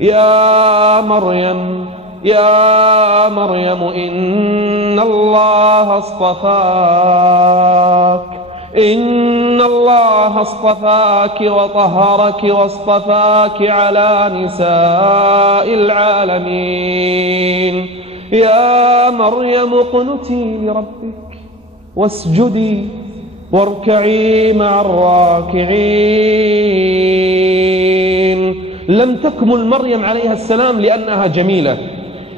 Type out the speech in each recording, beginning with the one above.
يا مريم يا مريم إن الله اصطفاك وطهرك واصطفاك على نساء العالمين. يا مريم اقنتي لربك واسجدي واركعي مع الراكعين. لم تكمل مريم عليها السلام لأنها جميلة،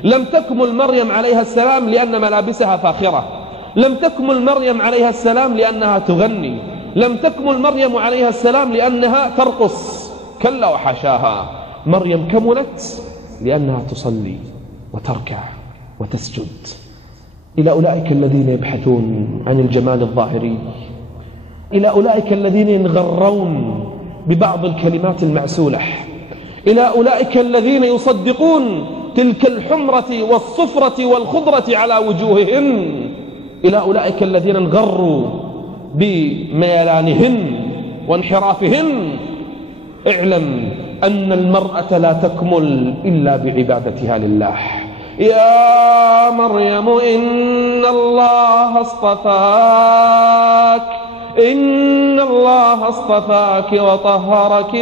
لم تكمل مريم عليها السلام لأن ملابسها فاخرة، لم تكمل مريم عليها السلام لأنها تغني، لم تكمل مريم عليها السلام لأنها ترقص، كلا وحشاها. مريم كملت لأنها تصلي وتركع وتسجد. إلى أولئك الذين يبحثون عن الجمال الظاهري، إلى أولئك الذين ينغرون ببعض الكلمات المعسولة، إلى أولئك الذين يصدقون تلك الحمرة والصفرة والخضرة على وجوههن، إلى أولئك الذين انغروا بميلانهن وانحرافهن. اعلم أن المرأة لا تكمل إلا بعبادتها لله. يا مريم إن الله اصطفاك وطهرك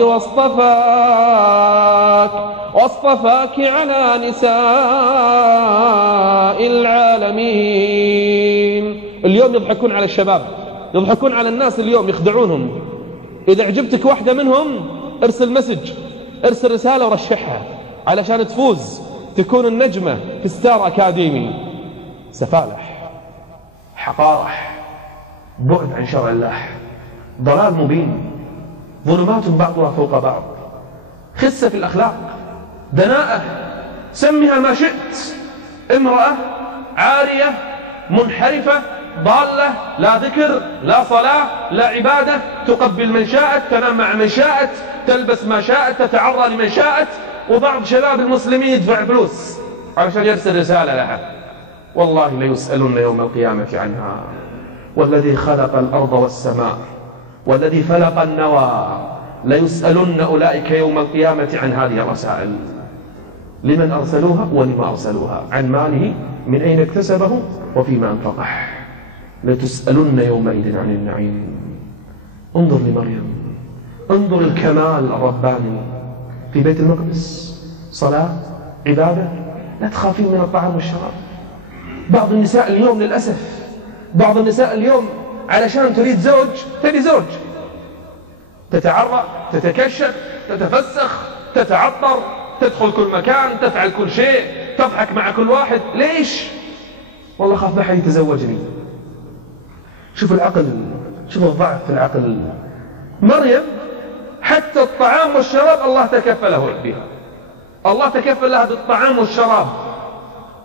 واصطفاك على نساء العالمين. اليوم يضحكون على الشباب، يضحكون على الناس، اليوم يخدعونهم. إذا عجبتك واحدة منهم ارسل مسج، ارسل رسالة ورشحها علشان تفوز، تكون النجمة في ستار أكاديمي. سفالح، حقارة، بعد عن شرع الله، ضلال مبين، ظلمات بعضها فوق بعض، خسة في الأخلاق، دناءة، سمها ما شئت. امرأة عارية منحرفة ضالة، لا ذكر لا صلاة لا عبادة، تقبل من شاءت، تنام مع من شاءت، تلبس ما شاءت، تتعرى لمن شاءت. وبعض شباب المسلمين يدفع فلوس علشان يرسل رسالة لها. والله ليسألن يوم القيامة عنها. والذي خلق الأرض والسماء والذي فلق النوى ليسألن أولئك يوم القيامة عن هذه الرسائل. لمن أرسلوها ولما أرسلوها، عن ماله من أين اكتسبه وفيما أنفقه. لتسألن يومئذ عن النعيم. انظر لمريم، انظر الكمال الرباني في بيت المقدس، صلاة، عبادة، لا تخافين من الطعام والشراب. بعض النساء اليوم للأسف، بعض النساء اليوم علشان تريد زوج تبي زوج، تتعرى، تتكشف، تتفسخ، تتعطر، تدخل كل مكان، تفعل كل شيء، تضحك مع كل واحد. ليش؟ والله خاف ما حد يتزوجني. شوف العقل، شوف الضعف في العقل. مريم حتى الطعام والشراب الله تكفله بها، الله تكفل لها بالطعام والشراب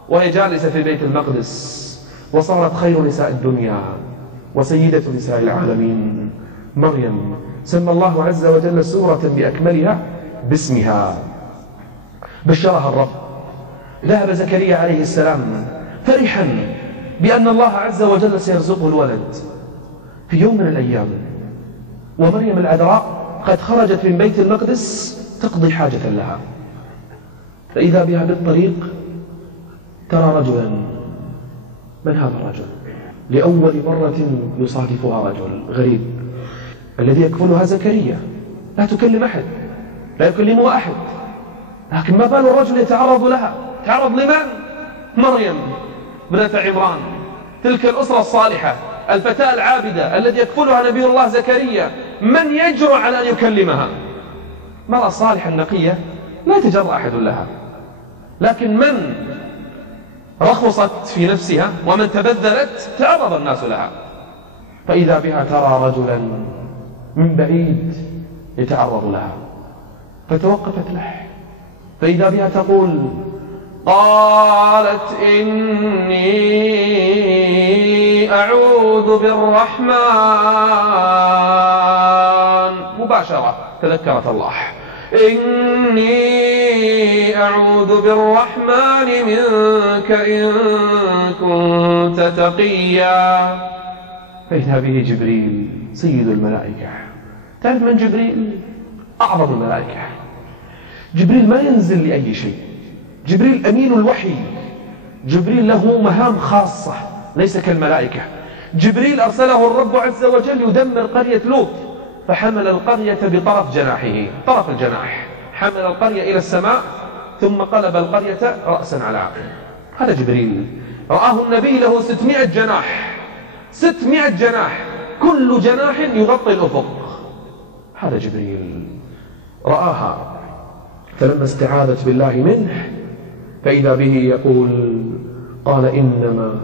وهي جالسة في بيت المقدس، وصارت خير نساء الدنيا وسيدة نساء العالمين. مريم سمى الله عز وجل سورة بأكملها باسمها، بشرها الرب. ذهب زكريا عليه السلام فرحا بأن الله عز وجل سيرزقه الولد في يوم من الأيام، ومريم العذراء قد خرجت من بيت المقدس تقضي حاجة لها، فإذا بها بالطريق ترى رجلا. من هذا الرجل؟ لأول مرة يصادفها رجل غريب. الذي يكفلها زكريا، لا تكلم أحد، لا يكلمها أحد، لكن ما بال الرجل يتعرض لها؟ تعرض لمن؟ مريم ابنة عمران، تلك الأسرة الصالحة، الفتاة العابدة الذي يكفلها نبي الله زكريا. من يجرؤ على أن يكلمها؟ مرأة صالحة النقية لا يتجرأ أحد لها، لكن من رخصت في نفسها ومن تبذلت تعرض الناس لها. فإذا بها ترى رجلا من بعيد يتعرض لها، فتوقفت له، فإذا بها تقول: قالت إني أعوذ بالرحمن. مباشرة تذكرت الله: إني أعوذ بالرحمن منك إن كنت تقيا. فإذا به جبريل سيد الملائكة. تعرف من جبريل؟ أعظم الملائكة. جبريل ما ينزل لأي شيء، جبريل أمين الوحي، جبريل له مهام خاصة ليس كالملائكة. جبريل أرسله الرب عز وجل يدمر قرية لوط، فحمل القرية بطرف جناحه، طرف الجناح، حمل القرية إلى السماء ثم قلب القرية رأسا على عقب. هذا جبريل رآه النبي له 600 جناح، 600 جناح، كل جناح يغطي الأفق. هذا جبريل رآها، فلما استعاذت بالله منه فإذا به يقول قال إنما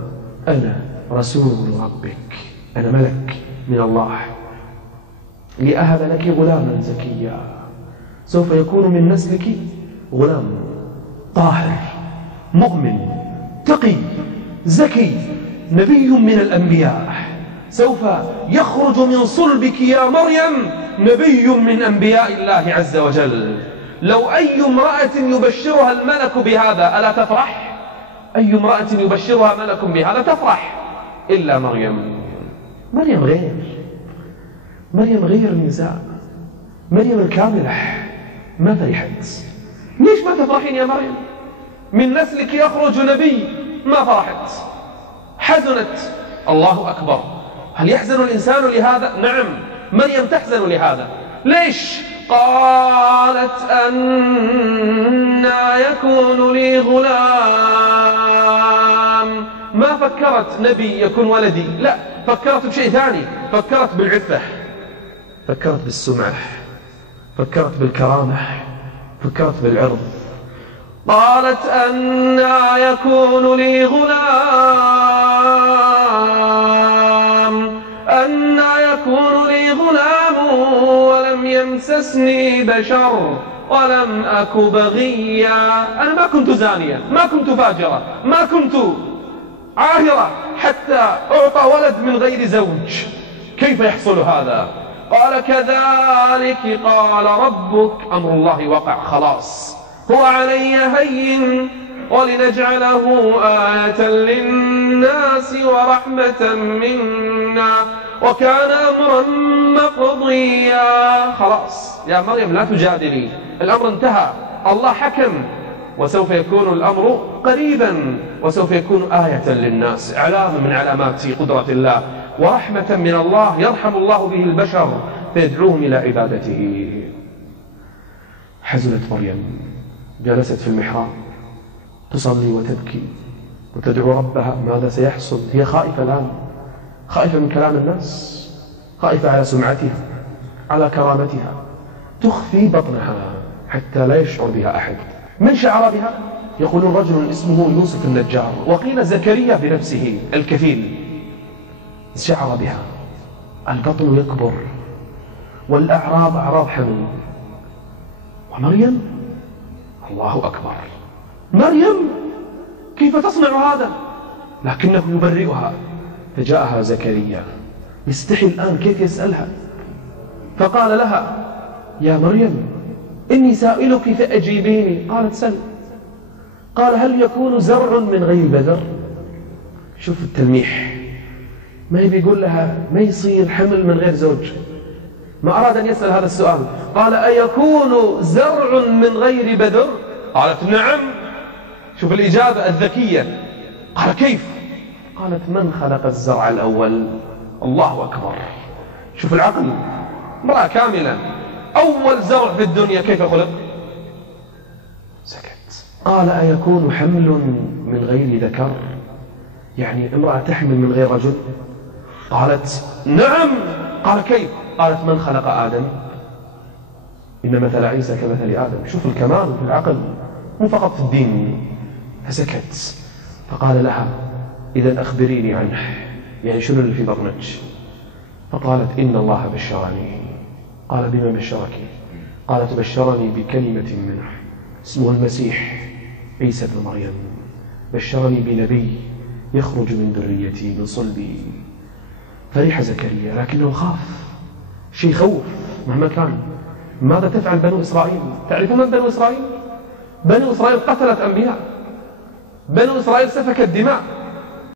أنا رسول ربك، أنا ملك من الله لأهب لك غلاما زكيا، سوف يكون من نسلك غلام طاهر مؤمن تقي زكي نبي من الأنبياء، سوف يخرج من صلبك يا مريم نبي من أنبياء الله عز وجل. لو أي امرأة يبشرها الملك بهذا ألا تفرح؟ أي امرأة يبشرها ملك بهذا تفرح، إلا مريم. مريم غير، مريم غير النساء، مريم الكاملة ما فرحت. ليش ما تفرحين يا مريم؟ من نسلك يخرج نبي، ما فرحت، حزنت. الله أكبر. هل يحزن الإنسان لهذا؟ نعم، مريم تحزن لهذا. ليش؟ قالت أنى يكون لي غلام. ما فكرت نبي يكون ولدي، لا، فكرت بشيء ثاني، فكرت بالعفة، فكرت بالسمعة، فكرت بالكرامة، فكرت بالعرض. قالت أنى يكون لي غلام، أنى يكون لي غلام ولم يمسسني بشر ولم أك بغيا. أنا ما كنت زانية، ما كنت فاجرة، ما كنت عاهرة حتى أعطى ولد من غير زوج. كيف يحصل هذا؟ قال كذلك قال ربك. أمر الله وقع خلاص، هو علي هين ولنجعله آية للناس ورحمة منا وكان أمرا مقضيا. خلاص يا مريم لا تجادلي، الأمر انتهى، الله حكم، وسوف يكون الأمر قريبا، وسوف يكون آية للناس، علامة من علامات قدرة الله ورحمة من الله يرحم الله به البشر فيدعوهم إلى عبادته. حزنت مريم، جلست في المحراب تصلي وتبكي وتدعو ربها ماذا سيحصل. هي خائفة الآن، خائفة من كلام الناس، خائفة على سمعتها، على كرامتها، تخفي بطنها حتى لا يشعر بها أحد. من شعر بها؟ يقولون رجل اسمه يوسف النجار، وقيل زكريا بنفسه الكفيل، شعر بها. البطن يكبر والأعراض أعراض حمل، ومريم الله أكبر، مريم كيف تصنع هذا؟ لكنه يبرئها. فجاءها زكريا يستحي الآن كيف يسألها، فقال لها يا مريم إني سائلك فأجيبيني. قالت سل. قال هل يكون زرع من غير بذر؟ شوف التلميح، ما يبي يقول لها ما يصير حمل من غير زوج، ما أراد أن يسأل هذا السؤال. قال أيكون زرع من غير بذر؟ قالت نعم. شوف الإجابة الذكية. قال كيف؟ قالت من خلق الزرع الأول؟ الله أكبر. شوف العقل، امرأة كاملة، أول زرع في الدنيا كيف خلق؟ سكت. قال أيكون حمل من غير ذكر؟ يعني امرأة تحمل من غير رجل؟ قالت نعم. قال كيف؟ قالت من خلق آدم؟ إن مثل عيسى كمثل آدم. شوف الكمال في العقل، مو فقط في الدين. فسكت. فقال لها إذا أخبريني عنه، يعني شنو اللي في بطنك؟ فقالت إن الله بشرني. قال بما بشرك؟ قالت بشرني بكلمة منه اسمه المسيح عيسى بن مريم، بشرني بنبي يخرج من ذريتي من صلبي. فرح زكريا لكنه خاف، شيء خوف مهما كان. ماذا تفعل بنو إسرائيل؟ تعرفون من بنو إسرائيل؟ بنو إسرائيل قتلت أنبياء، بنو إسرائيل سفكت دماء،